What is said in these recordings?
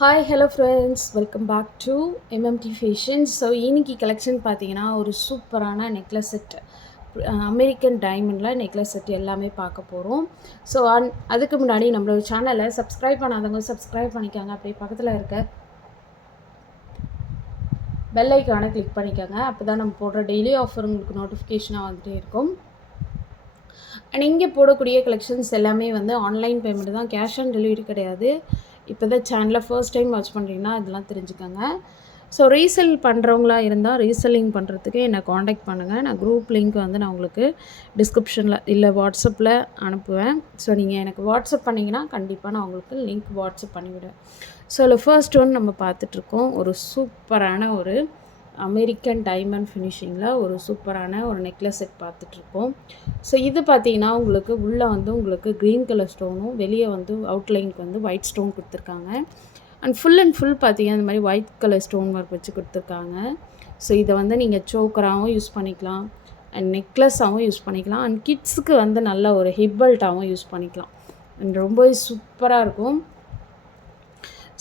Hi hello friends, welcome back to MMT fashions. So இன்னைக்கு collection பார்த்தீங்கன்னா ஒரு சூப்பரான நெக்லஸ் செட், அமெரிக்கன் டைமண்டில் நெக்லஸ் செட் எல்லாமே பார்க்க போகிறோம். ஸோ அதுக்கு முன்னாடி நம்மளோட சேனலை சப்ஸ்கிரைப் பண்ணாதவங்க சப்ஸ்கிரைப் பண்ணிக்காங்க. அப்படியே பக்கத்தில் இருக்க பெல் ஐக்கானை கிளிக் பண்ணிக்கோங்க. அப்போ தான் நம்ம போடுற டெய்லி ஆஃபர் உங்களுக்கு நோட்டிஃபிகேஷனாக வந்துகிட்டே இருக்கும். அண்ட் இங்கே போடக்கூடிய கலெக்ஷன்ஸ் எல்லாமே வந்து ஆன்லைன் பேமெண்ட் தான், கேஷ் ஆன் டெலிவரி கிடையாது. இப்போ தான் சேனலை ஃபர்ஸ்ட் டைம் வாட்ச் பண்ணுறீங்கன்னா இதெல்லாம் தெரிஞ்சுக்கோங்க. ஸோ ரீசெல் பண்ணுறவங்களா இருந்தால் ரீசெல்லிங் பண்ணுறதுக்கு என்னை காண்டாக்ட் பண்ணுங்கள். நான் குரூப் லிங்க் வந்து நான் உங்களுக்கு டிஸ்கிரிப்ஷனில் இல்லை வாட்ஸ்அப்பில் அனுப்புவேன். ஸோ நீங்கள் எனக்கு வாட்ஸ்அப் பண்ணிங்கன்னா கண்டிப்பாக நான் உங்களுக்கு லிங்க் வாட்ஸ்அப் பண்ணிவிடுவேன். ஸோ அதில் ஃபர்ஸ்ட் ஒன் நம்ம பார்த்துட்ருக்கோம், ஒரு சூப்பரான ஒரு அமெரிக்கன் டைமண்ட் ஃபினிஷிங்கில் ஒரு சூப்பரான ஒரு நெக்லஸ் செட் பார்த்துட்ருக்கோம். ஸோ இது பார்த்தீங்கன்னா உங்களுக்கு உள்ளே வந்து உங்களுக்கு க்ரீன் கலர் ஸ்டோனும் வெளியே வந்து அவுட்லைனுக்கு வந்து ஒயிட் ஸ்டோன் கொடுத்துருக்காங்க. அண்ட் ஃபுல் பார்த்தீங்கன்னா இந்த மாதிரி ஒயிட் கலர் ஸ்டோன் ஒர்க் வச்சு கொடுத்துருக்காங்க. ஸோ இதை வந்து நீங்கள் சோக்கராகவும் யூஸ் பண்ணிக்கலாம், அண்ட் நெக்லஸாகவும் யூஸ் பண்ணிக்கலாம், அண்ட் கிட்ஸுக்கு வந்து நல்ல ஒரு ஹிப் பெல்ட்டாகவும் யூஸ் பண்ணிக்கலாம். அண்ட் ரொம்பவே சூப்பராக இருக்கும்.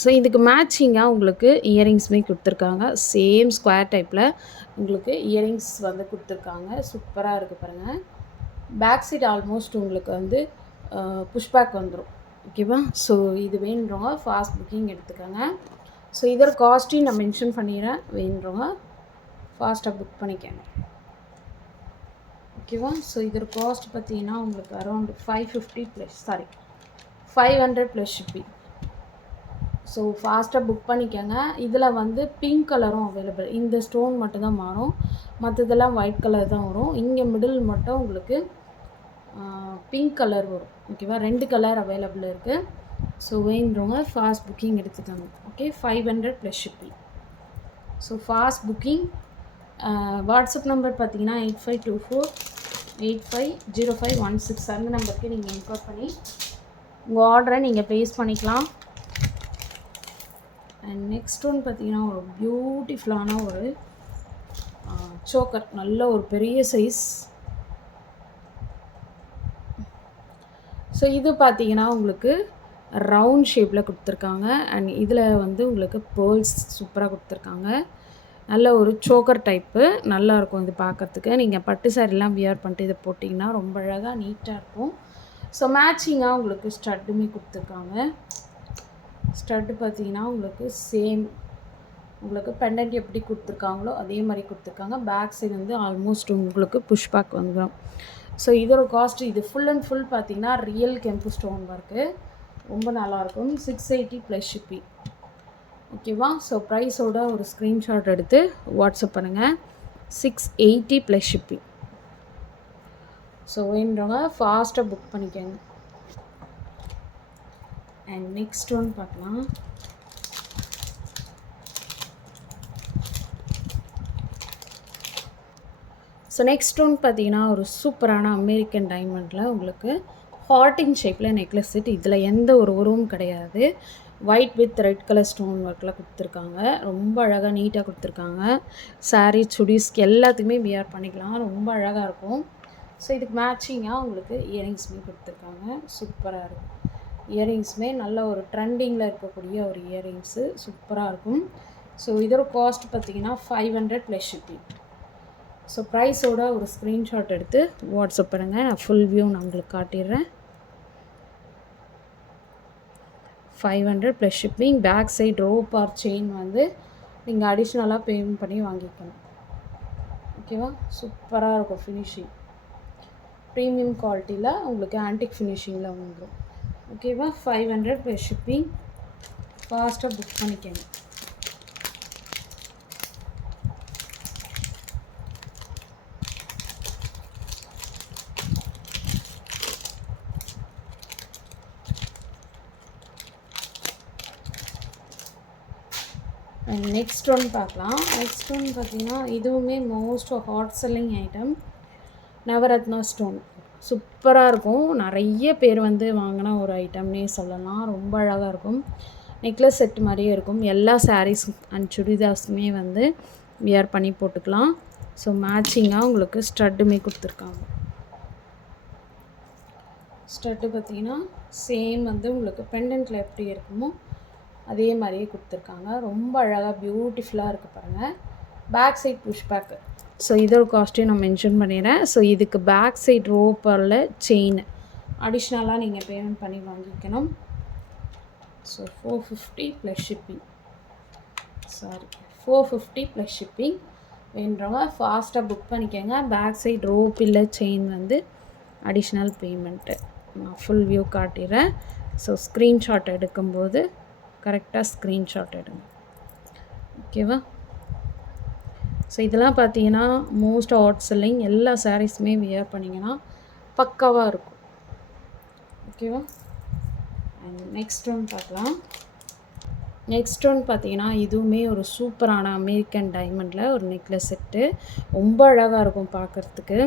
ஸோ இதுக்கு மேட்சிங்காக உங்களுக்கு இயரிங்ஸுமே கொடுத்துருக்காங்க. சேம் ஸ்கொயர் டைப்பில் உங்களுக்கு இயரிங்ஸ் வந்து கொடுத்துருக்காங்க. சூப்பராக இருக்குது பாருங்கள். பேக் சைட் ஆல்மோஸ்ட் உங்களுக்கு வந்து புஷ்பேக் வந்துடும். ஓகேவா? ஸோ இது வேணுன்றவங்க ஃபாஸ்ட் புக்கிங் எடுத்துக்கோங்க. ஸோ இதோட காஸ்ட்டையும் நான் மென்ஷன் பண்ணிடுறேன், வேணுன்றவங்க ஃபாஸ்ட்டாக புக் பண்ணிக்கோங்க. ஓகேவா? ஸோ இதோட காஸ்ட் பார்த்தீங்கன்னா உங்களுக்கு அரௌண்ட் 500 ப்ளஸ் ஷிப்பிங். ஸோ ஃபாஸ்ட்டாக புக் பண்ணிக்கோங்க. இதில் வந்து பிங்க் கலரும் அவைலபிள். இந்த ஸ்டோன் மட்டும்தான் மாறும், மற்றதெல்லாம் ஒயிட் கலர் தான் வரும். இங்கே மிடில் மட்டும் உங்களுக்கு பிங்க் கலர் வரும். ஓகேவா? 2 கலர் அவைலபிள் இருக்குது. ஸோ வேணுன்றவங்க ஃபாஸ்ட் புக்கிங் எடுத்துக்கோங்க. Okay, 500 plus shipping. So fast booking. WhatsApp number பார்த்தீங்கன்னா 8524850516 அந்த நம்பருக்கு நீங்கள் என்கொயர் பண்ணி உங்கள் ஆர்டரை நீங்கள் ப்ளேஸ் பண்ணிக்கலாம். அண்ட் நெக்ஸ்ட் ஒன் பார்த்தீங்கன்னா ஒரு பியூட்டிஃபுல்லான ஒரு சோக்கர், நல்ல ஒரு பெரிய சைஸ். ஸோ இது பார்த்தீங்கன்னா உங்களுக்கு ரவுண்ட் ஷேப்பில் கொடுத்துருக்காங்க. அண்ட் இதில் வந்து உங்களுக்கு பேர்ல்ஸ் சூப்பராக கொடுத்துருக்காங்க. நல்ல ஒரு சோக்கர் டைப்பு, நல்லாயிருக்கும் இது பார்க்குறதுக்கு. நீங்கள் பட்டு சாரிலாம் வியர் பண்ணிட்டு இதை போட்டிங்கன்னா ரொம்ப அழகாக நீட்டாக இருக்கும். ஸோ மேட்சிங்காக உங்களுக்கு ஸ்டட்டுமே கொடுத்துருக்காங்க. ஸ்டட்டு பார்த்தீங்கன்னா உங்களுக்கு சேம் உங்களுக்கு பெண்டன்ட் எப்படி கொடுத்துருக்காங்களோ அதே மாதிரி கொடுத்துருக்காங்க. பேக் சைடு வந்து ஆல்மோஸ்ட் உங்களுக்கு புஷ்பேக் வந்துடும். ஸோ இதோட காஸ்ட், இது ஃபுல் அண்ட் ஃபுல் பார்த்தீங்கன்னா ரியல் கெம்பு ஸ்டோன் ஒர்க்கு, ரொம்ப நல்லாயிருக்கும். 680 ப்ளஸ் ஷிப்பிங். ஓகேவா? ஸோ ப்ரைஸோட ஒரு ஸ்க்ரீன்ஷாட் எடுத்து வாட்ஸ்அப் பண்ணுங்கள். 680 ப்ளஸ் ஷிப்பிங். ஸோ வேணுறவங்க ஃபாஸ்ட்டாக புக் பண்ணிக்கோங்க. அண்ட் நெக்ஸ்ட் ஒன் பார்க்கலாம். ஸோ நெக்ஸ்ட் ஒன் பார்த்தீங்கன்னா ஒரு சூப்பரான அமெரிக்கன் டைமண்டில் உங்களுக்கு ஹார்ட்டின் ஷேப்பில் நெக்லஸ் செட். இதில் எந்த ஒரு உருவும் கிடையாது. White with red colour stone ஒர்க்கில் கொடுத்துருக்காங்க. ரொம்ப அழகாக நீட்டாக கொடுத்துருக்காங்க. சாரீ சுடிஸ்க்கு எல்லாத்துக்குமே வியர் பண்ணிக்கலாம், ரொம்ப அழகாக இருக்கும். ஸோ இதுக்கு மேட்சிங்காக உங்களுக்கு இயரிங்ஸுமே கொடுத்துருக்காங்க. சூப்பராக இருக்கும். இயரிங்ஸுமே நல்ல ஒரு ட்ரெண்டிங்கில் இருக்கக்கூடிய ஒரு இயரிங்ஸு, சூப்பராக இருக்கும். ஸோ இதோட காஸ்ட் பார்த்தீங்கன்னா 500 ப்ளஸ் ஷிப்பிங். ஸோ ப்ரைஸோட ஒரு ஸ்க்ரீன்ஷாட் எடுத்து வாட்ஸ்அப் பண்ணுங்கள். நான் ஃபுல் வியூ நான் உங்களுக்கு காட்டிடுறேன். 500 plus shipping. Back side rope or chain வந்து நீங்கள் அடிஷ்னலாக பேமெண்ட் பண்ணி வாங்கிக்கணும். ஓகேவா? சூப்பராக இருக்கும் ஃபினிஷிங். ப்ரீமியம் குவாலிட்டியில் உங்களுக்கு ஆன்டிக் ஃபினிஷிங்கில் வந்துடும். ஓகேவா? 500 ப்ளஸ் ஷிப்பிங். ஃபாஸ்ட்டாக புக் பண்ணிக்கோங்க. அண்ட் நெக்ஸ்ட் ஒன் பார்க்கலாம். நெக்ஸ்ட் ஒன் பார்த்தீங்கன்னா இதுவுமே most hot selling item, Navratna stone. சூப்பராக இருக்கும். நிறைய பேர் வந்து வாங்கினா ஒரு ஐட்டம்னே சொல்லலாம். ரொம்ப அழகாக இருக்கும். நெக்லஸ் செட் மாதிரியே இருக்கும். எல்லா சாரீஸ் அண்ட் சுடிதார்ஸுமே வந்து வியர் பண்ணி போட்டுக்கலாம். ஸோ மேட்சிங்காக உங்களுக்கு ஸ்டட்டுமே கொடுத்துருக்காங்க. ஸ்டட்டு பார்த்தீங்கன்னா சேம் வந்து உங்களுக்கு பெண்டன்ட்டில் எப்படி இருக்குமோ அதே மாதிரியே கொடுத்துருக்காங்க. ரொம்ப அழகாக பியூட்டிஃபுல்லாக இருக்குது பாருங்கள். Back side push back. So இதோட காஸ்ட்டையும் நான் மென்ஷன் பண்ணிடுறேன். ஸோ இதுக்கு பேக் சைட் ரோப்பரில் செயின் அடிஷ்னலாக நீங்கள் பேமெண்ட் பண்ணி வாங்கிக்கணும். So 450 plus shipping. 450 plus shipping. வேணுறவங்க ஃபாஸ்ட்டாக புக் பண்ணிக்கோங்க. பேக் சைட் ரோப் இல்லை செயின் வந்து அடிஷ்னல் பேமெண்ட்டு. நான் ஃபுல் வியூ காட்டிடுறேன். ஸோ ஸ்க்ரீன்ஷாட் எடுக்கும்போது கரெக்டாக ஸ்க்ரீன்ஷாட் எடுங்க. ஓகேவா? ஸோ இதெல்லாம் பார்த்தீங்கன்னா மோஸ்ட் ஹாட் செல்லிங். எல்லா சாரீஸுமே வியர் பண்ணிங்கன்னா பக்காவாக இருக்கும். ஓகேவா? அண்ட் நெக்ஸ்ட் ஒன் பார்க்கலாம். நெக்ஸ்ட் ஒன் பார்த்தீங்கன்னா இதுவுமே ஒரு சூப்பரான அமெரிக்கன் டைமண்டில் ஒரு நெக்லஸ் செட்டு. ரொம்ப அழகாக இருக்கும் பார்க்குறதுக்கு.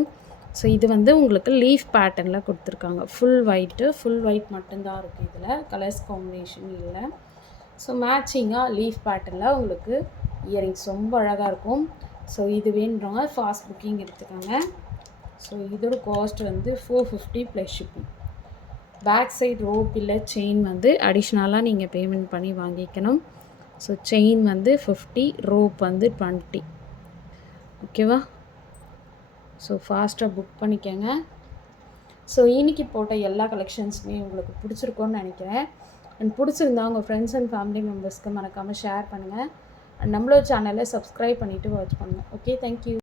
ஸோ இது வந்து உங்களுக்கு லீஃப் பேட்டர்னில் கொடுத்துருக்காங்க. ஃபுல் ஒயிட் மட்டும்தான் இருக்குது. இதில் கலர்ஸ் காம்பினேஷன் இல்லை. ஸோ மேட்சிங்காக லீஃப் பேட்டர்னில் உங்களுக்கு இயரிங்ஸ் ரொம்ப அழகாக இருக்கும். ஸோ இது வேணுறவங்க ஃபாஸ்ட் புக்கிங் எடுத்துக்கோங்க. ஸோ இதோட காஸ்ட் வந்து 450 plus shipping. Back side rope இல்லை செயின் வந்து அடிஷ்னலாக நீங்கள் பேமெண்ட் பண்ணி வாங்கிக்கணும். ஸோ செயின் வந்து 50, ரோப் வந்து 20. ஓகேவா? ஸோ ஃபாஸ்ட்டாக புக் பண்ணிக்கோங்க. ஸோ இன்றைக்கி போட்ட எல்லா கலெக்ஷன்ஸுமே உங்களுக்கு பிடிச்சிருக்கோன்னு நினைக்கிறேன். அண்ட் பிடிச்சிருந்தா உங்கள் ஃப்ரெண்ட்ஸ் அண்ட் ஃபேமிலி மெம்பர்ஸ்க்கு மறக்காமல் ஷேர் பண்ணுங்கள். அண்ட் நம்மளோட சேனலை சப்ஸ்கிரைப் பண்ணிவிட்டு வாட்ச் பண்ணுங்கள். Okay, thank you.